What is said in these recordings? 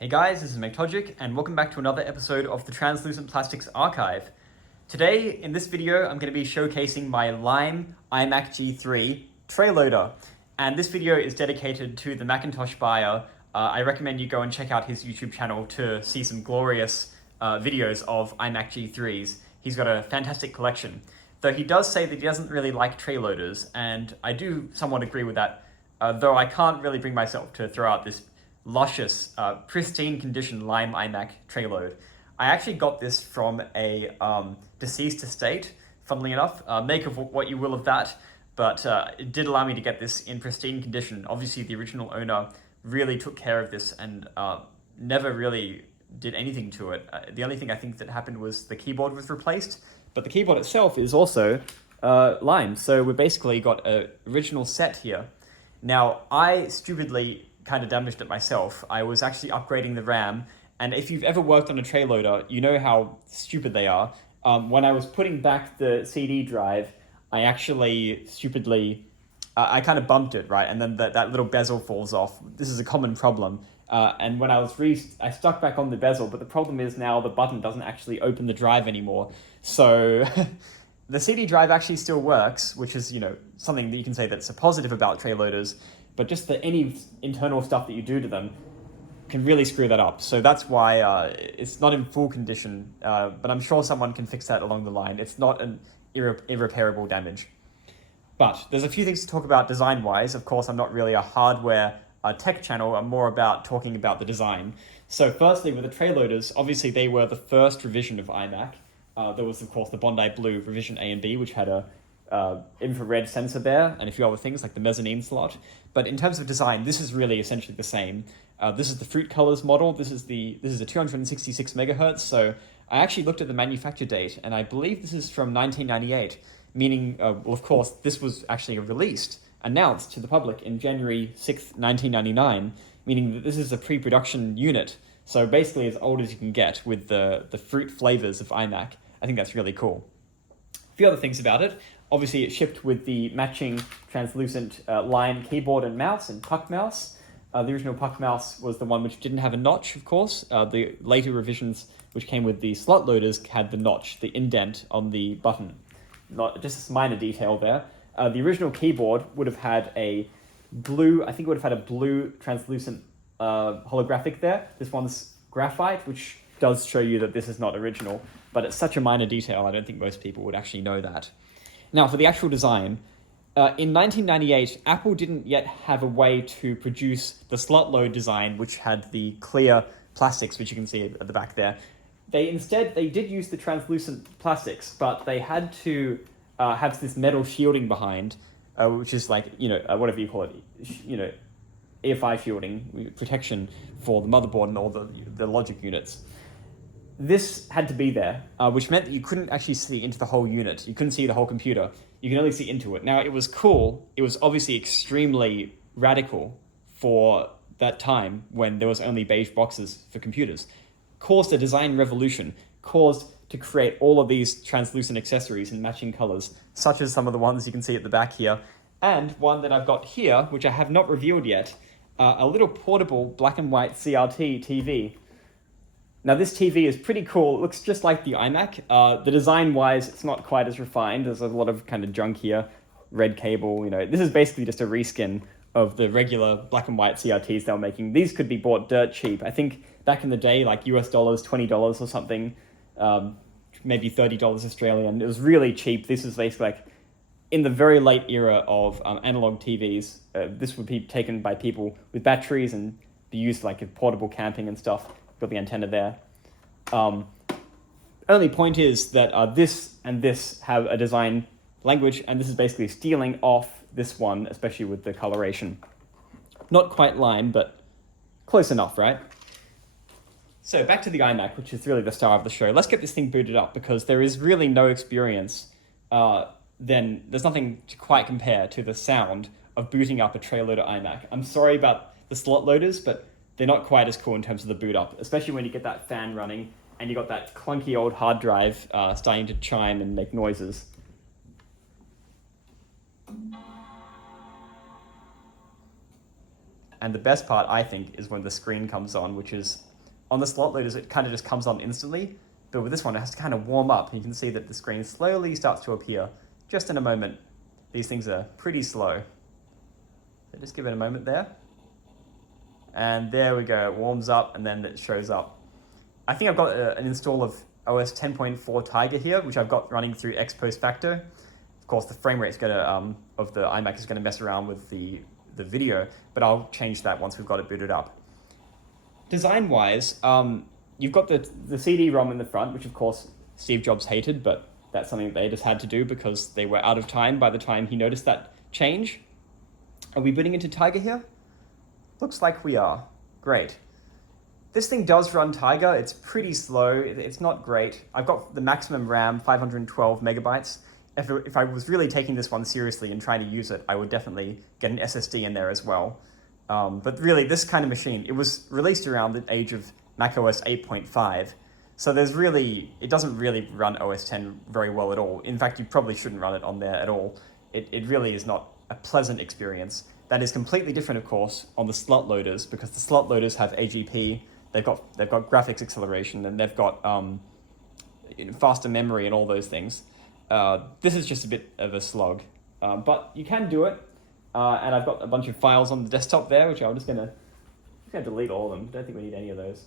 Hey guys, this is Mektogic, and welcome back to another episode of the Translucent Plastics Archive. Today, in this video, I'm going to be showcasing my Lime iMac G3 tray loader. And this video is dedicated to the Macintosh buyer. I recommend you go and check out his YouTube channel to see some glorious videos of iMac G3s. He's got a fantastic collection. Though he does say that he doesn't really like tray loaders, and I do somewhat agree with that, though I can't really bring myself to throw out this luscious, pristine condition Lime iMac tray load. I actually got this from a deceased estate, funnily enough. Make of what you will of that, but it did allow me to get this in pristine condition. Obviously, the original owner really took care of this and never really did anything to it. The only thing I think that happened was the keyboard was replaced, but the keyboard itself is also Lime. So we basically got an original set here. Now, I stupidly kind of damaged it myself. I was actually upgrading the RAM, and if you've ever worked on a tray loader, you know how stupid they are. When I was putting back the CD drive, I actually stupidly, I kind of bumped it, right? And then that little bezel falls off. This is a common problem. And when I stuck back on the bezel, but the problem is now the button doesn't actually open the drive anymore. So the CD drive actually still works, which is, something that you can say that's a positive about tray loaders, but just any internal stuff that you do to them can really screw that up. So that's why it's not in full condition, but I'm sure someone can fix that along the line. It's not an irreparable damage. But there's a few things to talk about design-wise. Of course, I'm not really a hardware tech channel. I'm more about talking about the design. So firstly, with the tray loaders, obviously they were the first revision of iMac. There was, of course, the Bondi Blue revision A and B, which had a infrared sensor there, and a few other things like the mezzanine slot. But in terms of design, this is really essentially the same. This is the Fruit Colors model. This is a 266 megahertz. So I actually looked at the manufacture date, and I believe this is from 1998, meaning, well, of course, this was actually announced to the public in January 6th, 1999, meaning that this is a pre-production unit. So basically as old as you can get with the fruit flavors of iMac. I think that's really cool. A few other things about it. Obviously, it shipped with the matching translucent Lime keyboard and mouse and puck mouse. The original puck mouse was the one which didn't have a notch, of course. The later revisions, which came with the slot loaders, had the notch, the indent on the button. Not just a minor detail there. The original keyboard would have had a blue, translucent holographic there. This one's graphite, which does show you that this is not original, but it's such a minor detail, I don't think most people would actually know that. Now, for the actual design, in 1998, Apple didn't yet have a way to produce the slot load design, which had the clear plastics, which you can see at the back there. They did use the translucent plastics, but they had to have this metal shielding behind, which is like, whatever you call it, AFI shielding, protection for the motherboard and all the logic units. This had to be there, which meant that you couldn't actually see into the whole unit. You couldn't see the whole computer. You can only see into it. Now, it was cool. It was obviously extremely radical for that time when there was only beige boxes for computers. Caused a design revolution, caused to create all of these translucent accessories in matching colors, such as some of the ones you can see at the back here, and one that I've got here, which I have not revealed yet, a little portable black and white CRT TV. Now, this TV is pretty cool. It looks just like the iMac. The design-wise, it's not quite as refined. There's a lot of kind of junk here, red cable. This is basically just a reskin of the regular black and white CRTs they were making. These could be bought dirt cheap. I think back in the day, like US dollars, $20 or something, maybe $30 Australian. It was really cheap. This is basically like in the very late era of analog TVs. This would be taken by people with batteries and be used like in portable camping and stuff. Got the antenna there. Only point is that this and this have a design language, and this is basically stealing off this one, especially with the coloration. Not quite Lime, but close enough, right? So back to the iMac, which is really the star of the show. Let's get this thing booted up, because there is really no experience. Then there's nothing to quite compare to the sound of booting up a tray loader iMac. I'm sorry about the slot loaders, but they're not quite as cool in terms of the boot up, especially when you get that fan running and you got that clunky old hard drive starting to chime and make noises. And the best part, I think, is when the screen comes on, which is on the slot loaders, it kind of just comes on instantly. But with this one, it has to kind of warm up. You can see that the screen slowly starts to appear just in a moment. These things are pretty slow. So just give it a moment there. And there we go, it warms up and then it shows up. I think I've got an install of OS 10.4 Tiger here, which I've got running through X post facto. Of course, the frame rate's gonna, of the iMac is gonna mess around with the video, but I'll change that once we've got it booted up. Design-wise, you've got the CD-ROM in the front, which of course Steve Jobs hated, but that's something that they just had to do because they were out of time by the time he noticed that change. Are we booting into Tiger here? Looks like we are. Great. This thing does run Tiger. It's pretty slow. It's not great. I've got the maximum RAM, 512 megabytes. If I was really taking this one seriously and trying to use it, I would definitely get an SSD in there as well. But really, this kind of machine, it was released around the age of macOS 8.5. So it doesn't really run OS 10 very well at all. In fact, you probably shouldn't run it on there at all. It really is not a pleasant experience. That is completely different, of course, on the slot loaders, because the slot loaders have AGP, they've got graphics acceleration, and they've got faster memory and all those things. This is just a bit of a slog, but you can do it. And I've got a bunch of files on the desktop there, which I'm just gonna delete all of them. Don't think we need any of those.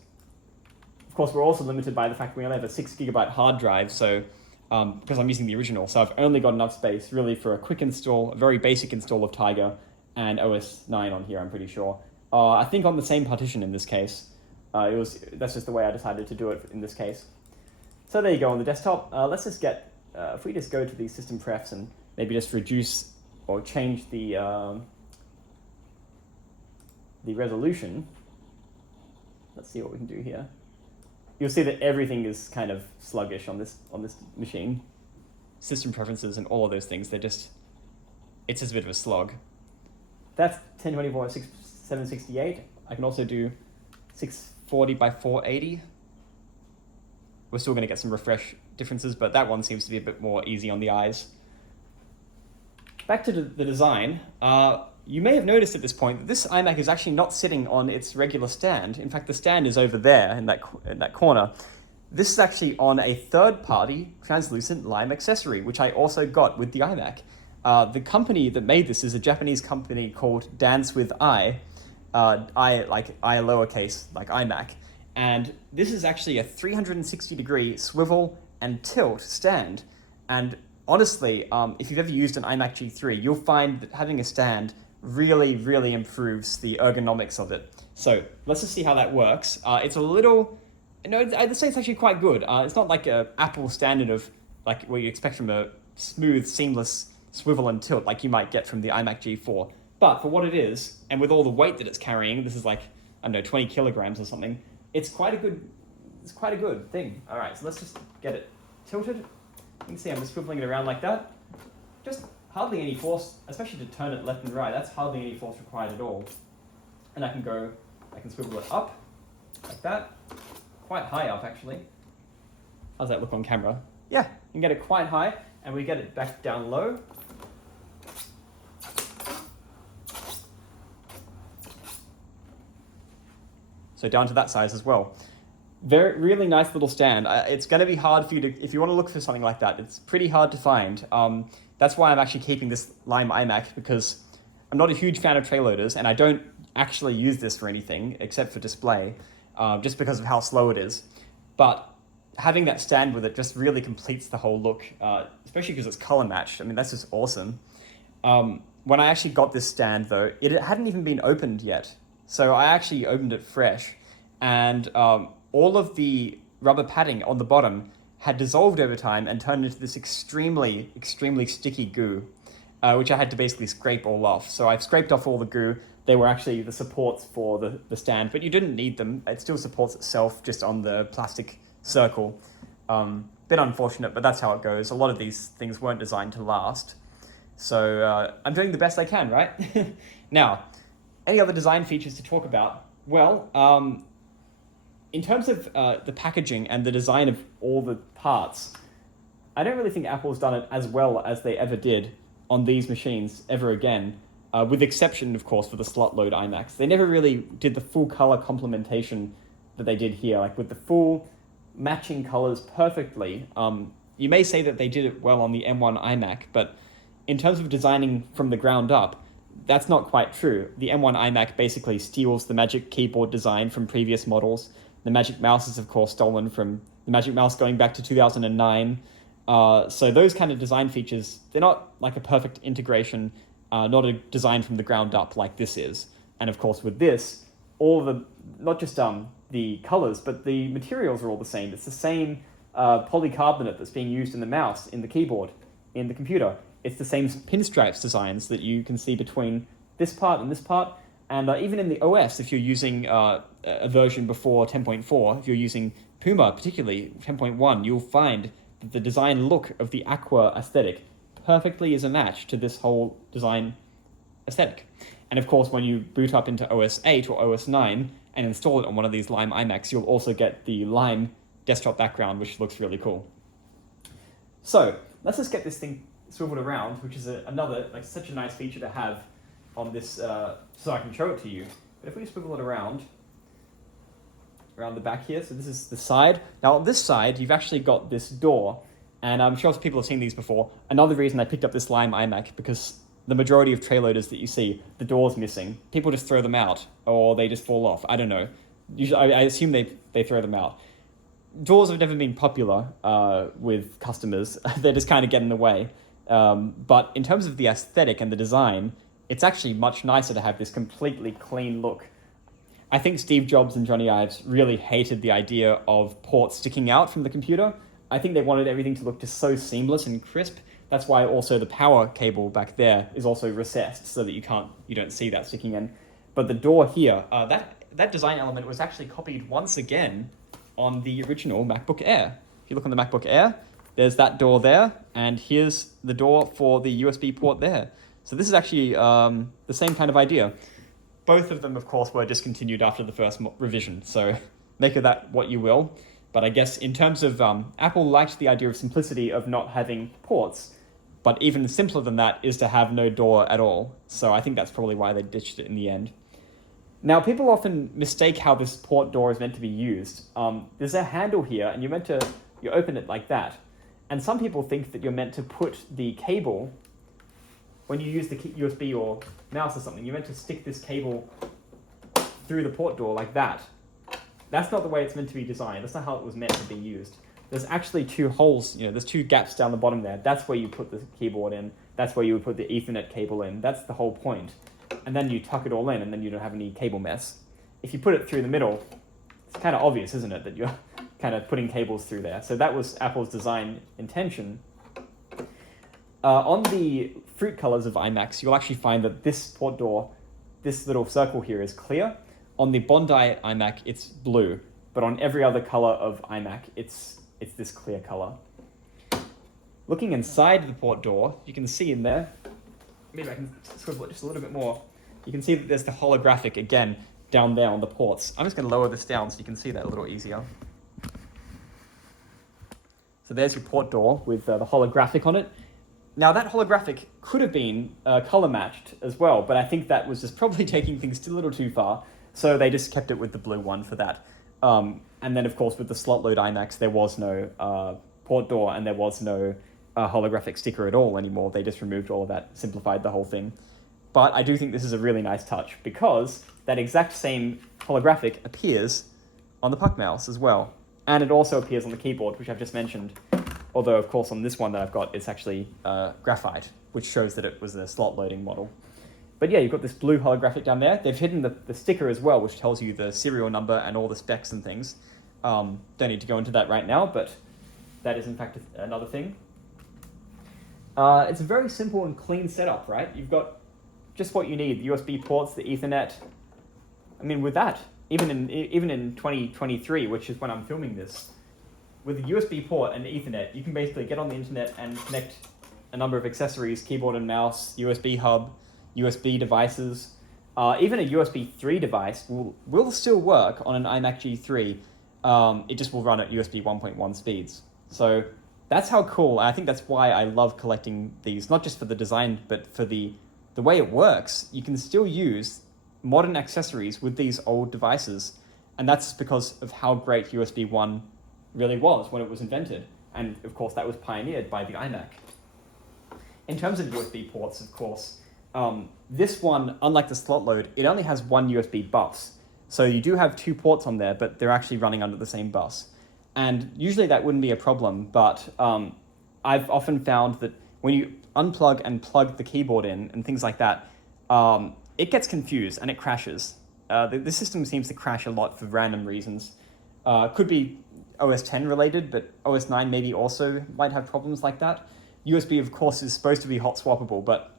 Of course, we're also limited by the fact we only have a 6 gigabyte hard drive, so because I'm using the original, so I've only got enough space really for a quick install, a very basic install of Tiger and OS 9 on here, I'm pretty sure. I think on the same partition in this case. That's just the way I decided to do it in this case. So there you go on the desktop. Let's just get, if we just go to the system prefs and maybe just reduce or change the resolution. Let's see what we can do here. You'll see that everything is kind of sluggish on this machine. System preferences and all of those things, it's just a bit of a slog. That's 1024 768. I can also do 640 by 480. We're still going to get some refresh differences, but that one seems to be a bit more easy on the eyes. Back to the design, you may have noticed at this point that this iMac is actually not sitting on its regular stand. In fact, the stand is over there in that corner. This is actually on a third-party translucent lime accessory, which I also got with the iMac. The company that made this is a Japanese company called Dance with I like I lowercase, like iMac. And this is actually a 360-degree swivel and tilt stand. And honestly, if you've ever used an iMac G3, you'll find that having a stand really, really improves the ergonomics of it. So let's just see how that works. It's a little, I'd say it's actually quite good. It's not like a Apple standard of like what you expect from a smooth, seamless swivel and tilt like you might get from the iMac G4. But for what it is, and with all the weight that it's carrying, this is like, I don't know, 20 kilograms or something, it's quite a good thing. All right, so let's just get it tilted. You can see I'm just swiveling it around like that. Just hardly any force, especially to turn it left and right, that's hardly any force required at all. And I can swivel it up, like that. Quite high up, actually. How's that look on camera? Yeah, you can get it quite high, and we get it back down low. So down to that size as well. Really nice little stand. It's going to be hard for you to, if you want to look for something like that, it's pretty hard to find. That's why I'm actually keeping this Lime iMac, because I'm not a huge fan of tray loaders, and I don't actually use this for anything except for display, just because of how slow it is. But having that stand with it just really completes the whole look, especially because it's color matched. I mean, that's just awesome. When I actually got this stand, though, it hadn't even been opened yet. So I actually opened it fresh, and all of the rubber padding on the bottom had dissolved over time and turned into this extremely, extremely sticky goo, which I had to basically scrape all off. So I've scraped off all the goo. They were actually the supports for the stand, but you didn't need them. It still supports itself just on the plastic circle. Bit unfortunate, but that's how it goes. A lot of these things weren't designed to last. So I'm doing the best I can, right? Now, any other design features to talk about? Well, in terms of the packaging and the design of all the parts, I don't really think Apple's done it as well as they ever did on these machines ever again. with exception, of course, for the slot load iMacs. They never really did the full color complementation that they did here, like with the full matching colors perfectly. You may say that they did it well on the M1 iMac, but in terms of designing from the ground up, that's not quite true. The M1 iMac basically steals the Magic Keyboard design from previous models. The Magic Mouse is, of course, stolen from the Magic Mouse going back to 2009. So those kind of design features, they're not like a perfect integration, not a design from the ground up like this is. And of course, with this, all the, not just the colors, but the materials are all the same. It's the same polycarbonate that's being used in the mouse, in the keyboard, in the computer. It's the same pinstripes designs that you can see between this part and this part. And even in the OS, if you're using a version before 10.4, if you're using Puma, particularly 10.1, you'll find that the design look of the Aqua aesthetic perfectly is a match to this whole design aesthetic. And of course, when you boot up into OS 8 or OS 9 and install it on one of these Lime iMacs, you'll also get the Lime desktop background, which looks really cool. So let's just get this thing swiveled around, which is another, like, such a nice feature to have on this, so I can show it to you. But if we swivel it around the back here, so this is the side. Now on this side, you've actually got this door, and I'm sure people have seen these before. Another reason I picked up this Lime iMac, because the majority of tray loaders that you see, the door's missing. People just throw them out, or they just fall off. I don't know. Usually, I assume they throw them out. Doors have never been popular with customers. They just kind of get in the way. But in terms of the aesthetic and the design, it's actually much nicer to have this completely clean look. I think Steve Jobs and Johnny Ives really hated the idea of ports sticking out from the computer. I think they wanted everything to look just so seamless and crisp. That's why also the power cable back there is also recessed so that you don't see that sticking in. But the door here, that design element was actually copied once again on the original MacBook Air. If you look on the MacBook Air, there's that door there, and here's the door for the USB port there. So this is actually the same kind of idea. Both of them, of course, were discontinued after the first revision, so make of that what you will. But I guess in terms of, Apple liked the idea of simplicity of not having ports, but even simpler than that is to have no door at all. So I think that's probably why they ditched it in the end. Now, people often mistake how this port door is meant to be used. There's a handle here, and you open it like that. And some people think that you're meant to put the cable, when you use the USB or mouse or something, you're meant to stick this cable through the port door like that. That's not the way it's meant to be designed. That's not how it was meant to be used. There's actually two holes, there's two gaps down the bottom there. That's where you put the keyboard in. That's where you would put the Ethernet cable in. That's the whole point. And then you tuck it all in, and then you don't have any cable mess. If you put it through the middle, it's kind of obvious, isn't it, that you're kind of putting cables through there. So that was Apple's design intention. On the fruit colors of iMacs, you'll actually find that this port door, this little circle here, is clear. On the Bondi iMac, it's blue. But on every other color of iMac, it's this clear color. Looking inside the port door, you can see in there, maybe I can swivel it just a little bit more. You can see that there's the holographic, again, down there on the ports. I'm just going to lower this down so you can see that a little easier. So there's your port door with the holographic on it. Now that holographic could have been color matched as well, but I think that was just probably taking things a little too far. So they just kept it with the blue one for that. And then of course with the slot load iMacs, there was no port door and there was no holographic sticker at all anymore. They just removed all of that, simplified the whole thing. But I do think this is a really nice touch because that exact same holographic appears on the Puck mouse as well. And it also appears on the keyboard, which I've just mentioned. Although, of course, on this one that I've got, it's actually graphite, which shows that it was a slot loading model. But yeah, you've got this blue holographic down there. They've hidden the sticker as well, which tells you the serial number and all the specs and things. Don't need to go into that right now, but that is in fact another thing. It's a very simple and clean setup, right? You've got just what you need, the USB ports, the Ethernet. I mean, with that, even in 2023, which is when I'm filming this, with a USB port and Ethernet, you can basically get on the internet and connect a number of accessories, keyboard and mouse, USB hub, USB devices. Even a USB 3 device will still work on an iMac G3. It just will run at USB 1.1 speeds. So that's how cool, I think that's why I love collecting these, not just for the design, but for the the way it works, you can still use modern accessories with these old devices. And that's because of how great USB 1 really was when it was invented. And of course, that was pioneered by the iMac. In terms of USB ports, of course, this one, unlike the slot load, it only has one USB bus. So you do have 2 ports on there, but they're actually running under the same bus. And usually that wouldn't be a problem, but I've often found that when you unplug and plug the keyboard in and things like that, it gets confused and it crashes. The system seems to crash a lot for random reasons. Could be OS 10 related, but OS 9 maybe also might have problems like that. USB, of course, is supposed to be hot swappable, but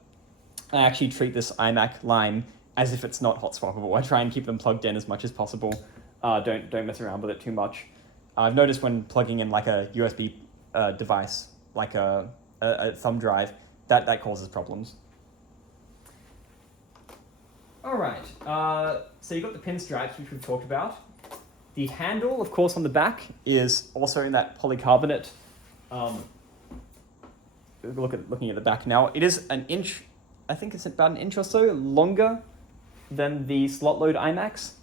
I actually treat this iMac Lime as if it's not hot swappable. I try and keep them plugged in as much as possible. Don't mess around with it too much. I've noticed when plugging in like a USB device, like a thumb drive, that causes problems. All right, so you've got the pinstripes, which we've talked about. The handle, of course, on the back is also in that polycarbonate. Looking at the back now, it is an inch, I think it's about an inch or so longer than the slot load iMacs.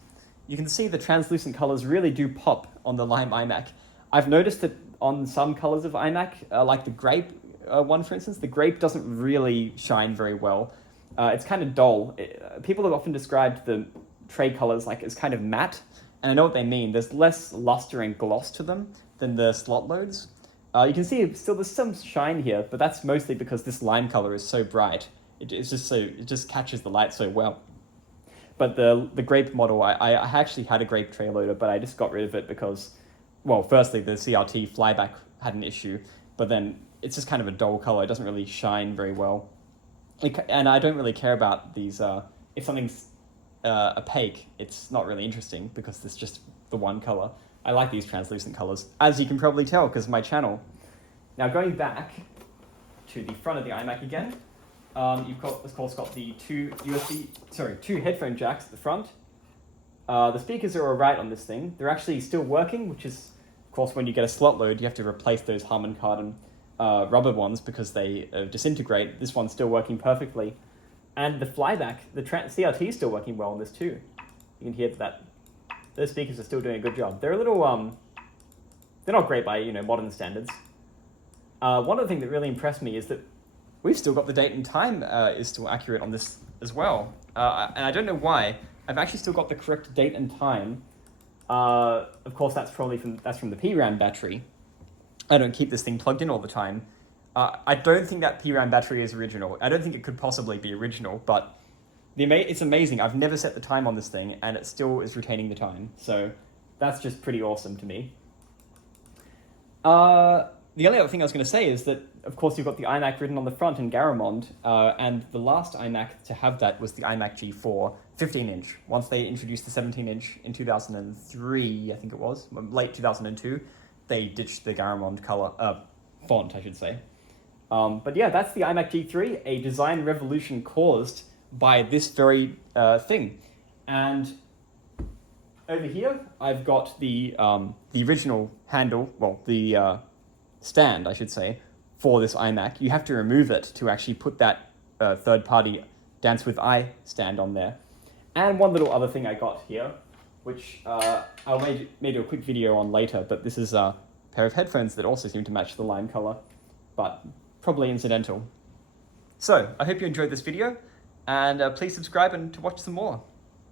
You can see the translucent colors really do pop on the Lime iMac. I've noticed that on some colors of iMac, like the grape one, for instance, the grape doesn't really shine very well. It's kind of dull. People have often described the tray colors like as kind of matte, and I know what they mean. There's less luster and gloss to them than the slot loads. You can see still there's some shine here, but that's mostly because this lime color is so bright. It just catches the light so well. But the grape model, I actually had a grape tray loader, but I just got rid of it because, well, firstly the CRT flyback had an issue, but then it's just kind of a dull color. It doesn't really shine very well. And I don't really care about these, if something's opaque, it's not really interesting because it's just the one color. I like these translucent colors, as you can probably tell because of my channel. Now going back to the front of the iMac again, you've got, of course, got the two headphone jacks at the front. The speakers are alright on this thing. They're actually still working, which is, of course, when you get a slot load, you have to replace those Harman Kardon rubber ones because they disintegrate. This one's still working perfectly. And the flyback, the CRT is still working well on this too. You can hear that those speakers are still doing a good job. They're a little, they're not great by, modern standards. One other thing that really impressed me is that we've still got the date and time is still accurate on this as well. And I don't know why. I've actually still got the correct date and time. Of course, that's probably from the PRAM battery. I don't keep this thing plugged in all the time. I don't think that PRAM battery is original. I don't think it could possibly be original, but it's amazing. I've never set the time on this thing, and it still is retaining the time. So that's just pretty awesome to me. The only other thing I was going to say is that, of course, you've got the iMac written on the front in Garamond, and the last iMac to have that was the iMac G4 15-inch. Once they introduced the 17-inch in 2003, I think it was, late 2002, they ditched the Garamond color font, I should say. But yeah, that's the iMac G3, a design revolution caused by this very thing. And over here, I've got the original handle, well, the stand, I should say, for this iMac. You have to remove it to actually put that third-party Dance with I stand on there. And one little other thing I got here, which I'll maybe do a quick video on later, but this is a pair of headphones that also seem to match the lime color, but probably incidental. So, I hope you enjoyed this video, and please subscribe and to watch some more.